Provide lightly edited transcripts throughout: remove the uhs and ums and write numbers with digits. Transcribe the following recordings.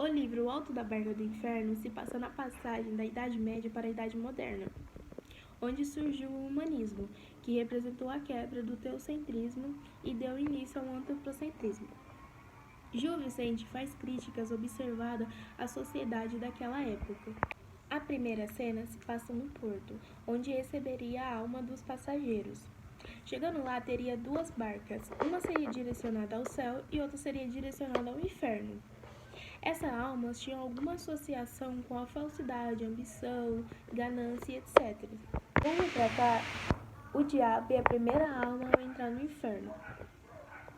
O livro O Alto da Barca do Inferno se passa na passagem da Idade Média para a Idade Moderna, onde surgiu o humanismo, que representou a quebra do teocentrismo e deu início ao antropocentrismo. Gil Vicente faz críticas observando a sociedade daquela época. A primeira cena se passa no porto, onde receberia a alma dos passageiros. Chegando lá, teria duas barcas, uma seria direcionada ao céu e outra seria direcionada ao inferno. Essas almas tinham alguma associação com a falsidade, ambição, ganância, etc. Vou retratar o diabo e a primeira alma ao entrar no inferno.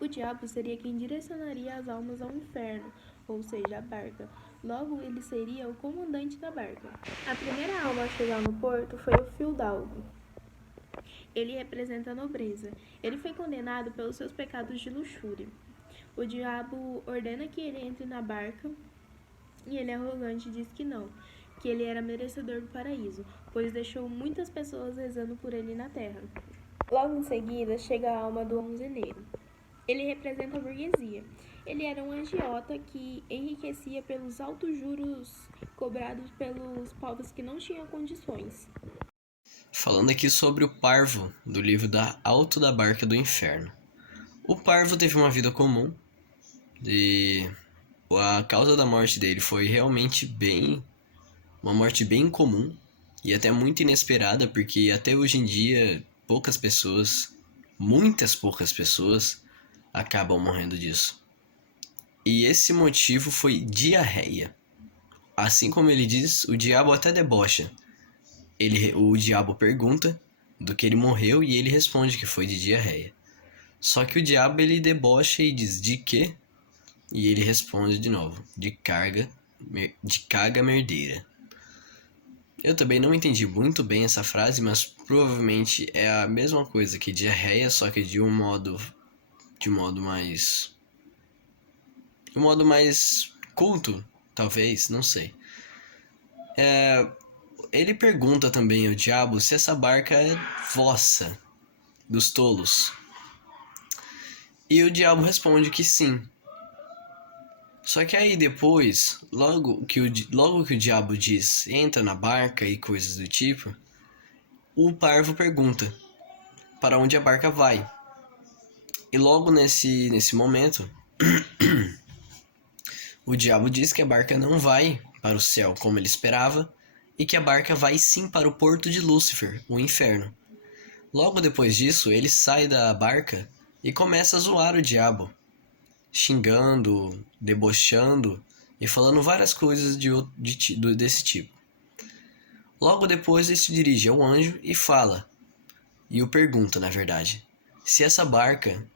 O diabo seria quem direcionaria as almas ao inferno, ou seja, a barca. Logo, ele seria o comandante da barca. A primeira alma a chegar no porto foi o fidalgo. Ele representa a nobreza. Ele foi condenado pelos seus pecados de luxúria. O diabo ordena que ele entre na barca e ele é arrogante e diz que não, que ele era merecedor do paraíso, pois deixou muitas pessoas rezando por ele na terra. Logo em seguida, chega a alma do almozeneiro. Ele representa a burguesia. Ele era um agiota que enriquecia pelos altos juros cobrados pelos povos que não tinham condições. Falando aqui sobre o Parvo, do livro da Alto da Barca do Inferno. O Parvo teve uma vida comum e a causa da morte dele foi realmente uma morte bem incomum e até muito inesperada, porque até hoje em dia muitas poucas pessoas acabam morrendo disso. E esse motivo foi diarreia. Assim como ele diz, o diabo até debocha. O diabo pergunta do que ele morreu e ele responde que foi de diarreia. Só que o diabo ele debocha e diz de quê? E ele responde de novo, de caga merdeira. Eu também não entendi muito bem essa frase, mas provavelmente é a mesma coisa que diarreia, só que de um modo mais culto, talvez, não sei. Ele pergunta também ao diabo se essa barca é vossa, dos tolos. E o diabo responde que sim. Só que aí depois, logo que o diabo diz entra na barca e coisas do tipo, o parvo pergunta para onde a barca vai. E logo nesse momento, o diabo diz que a barca não vai para o céu como ele esperava e que a barca vai sim para o porto de Lúcifer, o inferno. Logo depois disso, ele sai da barca e começa a zoar o diabo, xingando, debochando e falando várias coisas desse tipo. Logo depois ele se dirige ao anjo e fala, e o pergunta, na verdade, se essa barca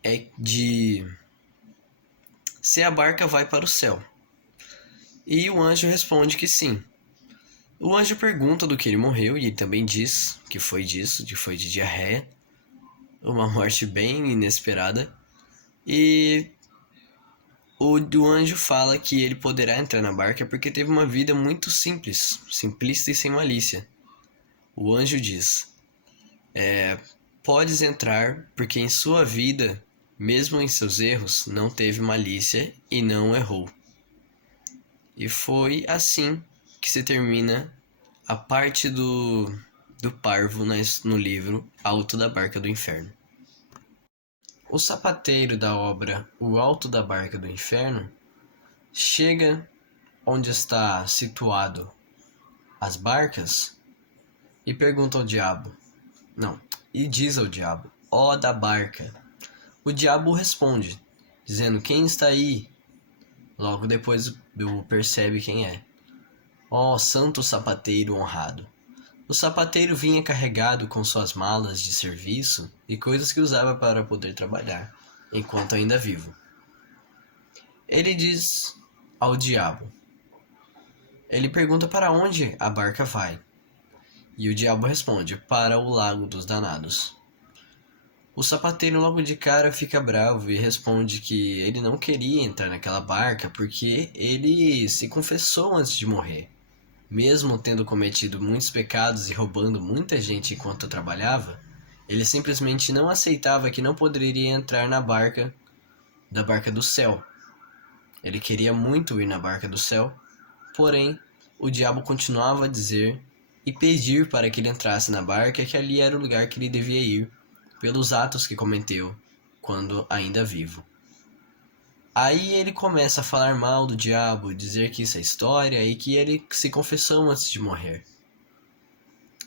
se a barca vai para o céu. E o anjo responde que sim. O anjo pergunta do que ele morreu e ele também diz que foi disso, que foi de diarreia, uma morte bem inesperada. E o anjo fala que ele poderá entrar na barca porque teve uma vida muito simples, simplista e sem malícia. O anjo diz, podes entrar porque em sua vida, mesmo em seus erros, não teve malícia e não errou. E foi assim que se termina a parte do parvo no livro Alto da Barca do Inferno. O sapateiro da obra O Alto da Barca do Inferno chega onde está situado as barcas e pergunta ao diabo, e diz ao diabo, ó da barca. O diabo responde, dizendo, quem está aí? Logo depois percebe quem é. Ó santo sapateiro honrado. O sapateiro vinha carregado com suas malas de serviço e coisas que usava para poder trabalhar, enquanto ainda vivo. Ele diz ao diabo. Ele pergunta para onde a barca vai. E o diabo responde, para o lago dos danados. O sapateiro logo de cara fica bravo e responde que ele não queria entrar naquela barca porque ele se confessou antes de morrer. Mesmo tendo cometido muitos pecados e roubando muita gente enquanto trabalhava, ele simplesmente não aceitava que não poderia entrar da barca do céu. Ele queria muito ir na barca do céu, porém, o diabo continuava a dizer e pedir para que ele entrasse na barca, que ali era o lugar que ele devia ir, pelos atos que cometeu quando ainda vivo. Aí ele começa a falar mal do diabo, dizer que isso é história e que ele se confessou antes de morrer.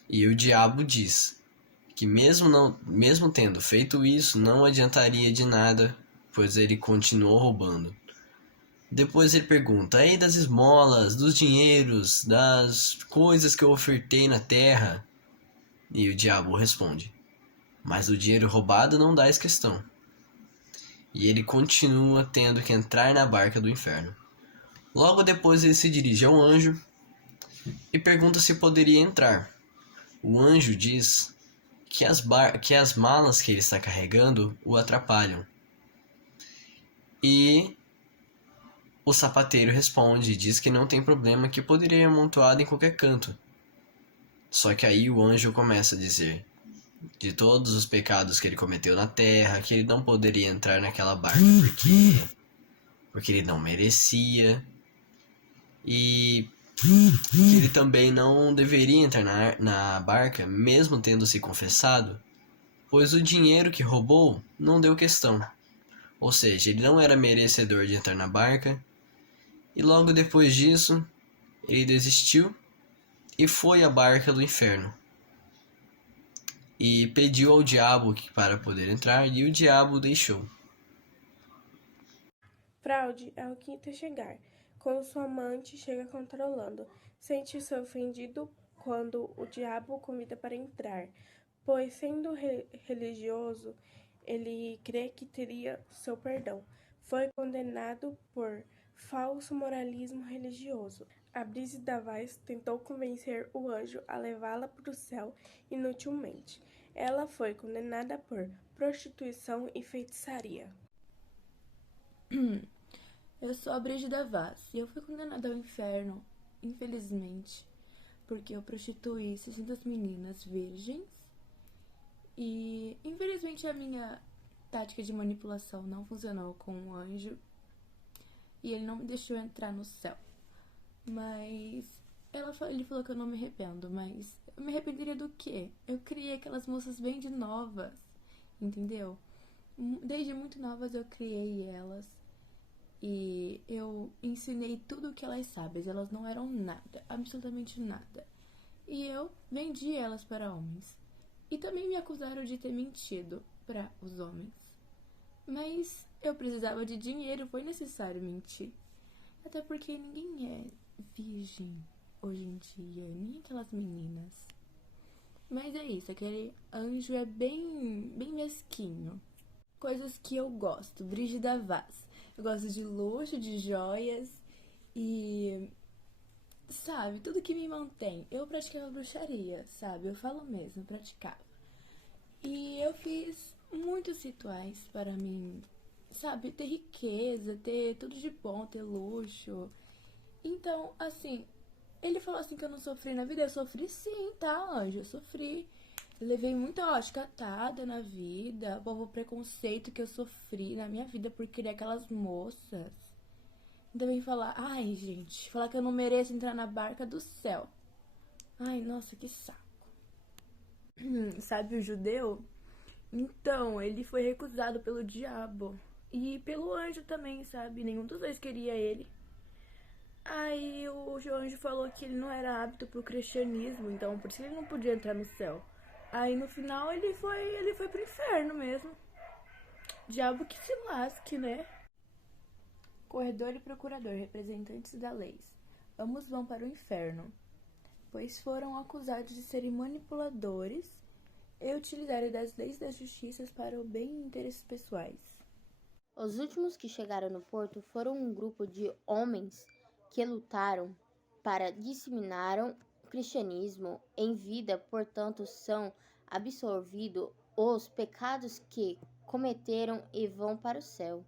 E o diabo diz que mesmo tendo feito isso, não adiantaria de nada, pois ele continuou roubando. Depois ele pergunta: "Aí das esmolas, dos dinheiros, das coisas que eu ofertei na terra?" E o diabo responde: "Mas o dinheiro roubado não dás questão." E ele continua tendo que entrar na barca do inferno. Logo depois ele se dirige ao anjo e pergunta se poderia entrar. O anjo diz que as malas que ele está carregando o atrapalham. E o sapateiro responde e diz que não tem problema, que poderia ir amontoado em qualquer canto. Só que aí o anjo começa a dizer de todos os pecados que ele cometeu na terra, que ele não poderia entrar naquela barca porque ele não merecia, e que ele também não deveria entrar na barca, mesmo tendo se confessado, pois o dinheiro que roubou não deu questão. Ou seja, ele não era merecedor de entrar na barca, e logo depois disso, ele desistiu e foi à barca do inferno. E pediu ao diabo para poder entrar, e o diabo o deixou. Fraude é o quinto a chegar, quando sua amante chega controlando. Sente-se ofendido quando o diabo o convida para entrar, pois, sendo religioso, ele crê que teria seu perdão. Foi condenado por falso moralismo religioso. A Brise da Vaz tentou convencer o anjo a levá-la para o céu inutilmente. Ela foi condenada por prostituição e feitiçaria. Eu sou a Brígida Vaz e eu fui condenada ao inferno, infelizmente, porque eu prostituí 600 meninas virgens e, infelizmente, a minha tática de manipulação não funcionou com o anjo e ele não me deixou entrar no céu. Mas ele falou que eu não me arrependo, mas eu me arrependeria do quê? Eu criei aquelas moças bem de novas, entendeu? Desde muito novas eu criei elas. E eu ensinei tudo o que elas sabem. Elas não eram nada, absolutamente nada. E eu vendi elas para homens. E também me acusaram de ter mentido para os homens. Mas eu precisava de dinheiro, foi necessário mentir. Até porque ninguém é virgem hoje em dia, nem aquelas meninas. Mas é isso, aquele anjo é bem mesquinho. Coisas que eu gosto, Brígida Vaz. Eu gosto de luxo, de joias e, sabe, tudo que me mantém. Eu praticava bruxaria, sabe? Eu falo mesmo, praticava. E eu fiz muitos rituais para mim, sabe, ter riqueza, ter tudo de bom, ter luxo. Então, assim, ele falou assim que eu não sofri na vida. Eu sofri sim, tá, anjo? Eu sofri. Eu levei muita chicotada na vida, o povo preconceito que eu sofri na minha vida por querer aquelas moças. E também falar, ai gente, falar que eu não mereço entrar na barca do céu. Ai, nossa, que saco. Sabe o judeu? Então, ele foi recusado pelo diabo. E pelo anjo também, sabe? Nenhum dos dois queria ele. Aí o anjo falou que ele não era apto pro cristianismo, então por isso ele não podia entrar no céu. Aí no final ele foi pro inferno mesmo. Diabo que se lasque, né? Corredor e procurador, representantes da lei. Ambos vão para o inferno, pois foram acusados de serem manipuladores e utilizarem das leis da justiça para o bem e interesses pessoais. Os últimos que chegaram no porto foram um grupo de homens que lutaram para disseminar o cristianismo em vida, portanto são absolvidos os pecados que cometeram e vão para o céu.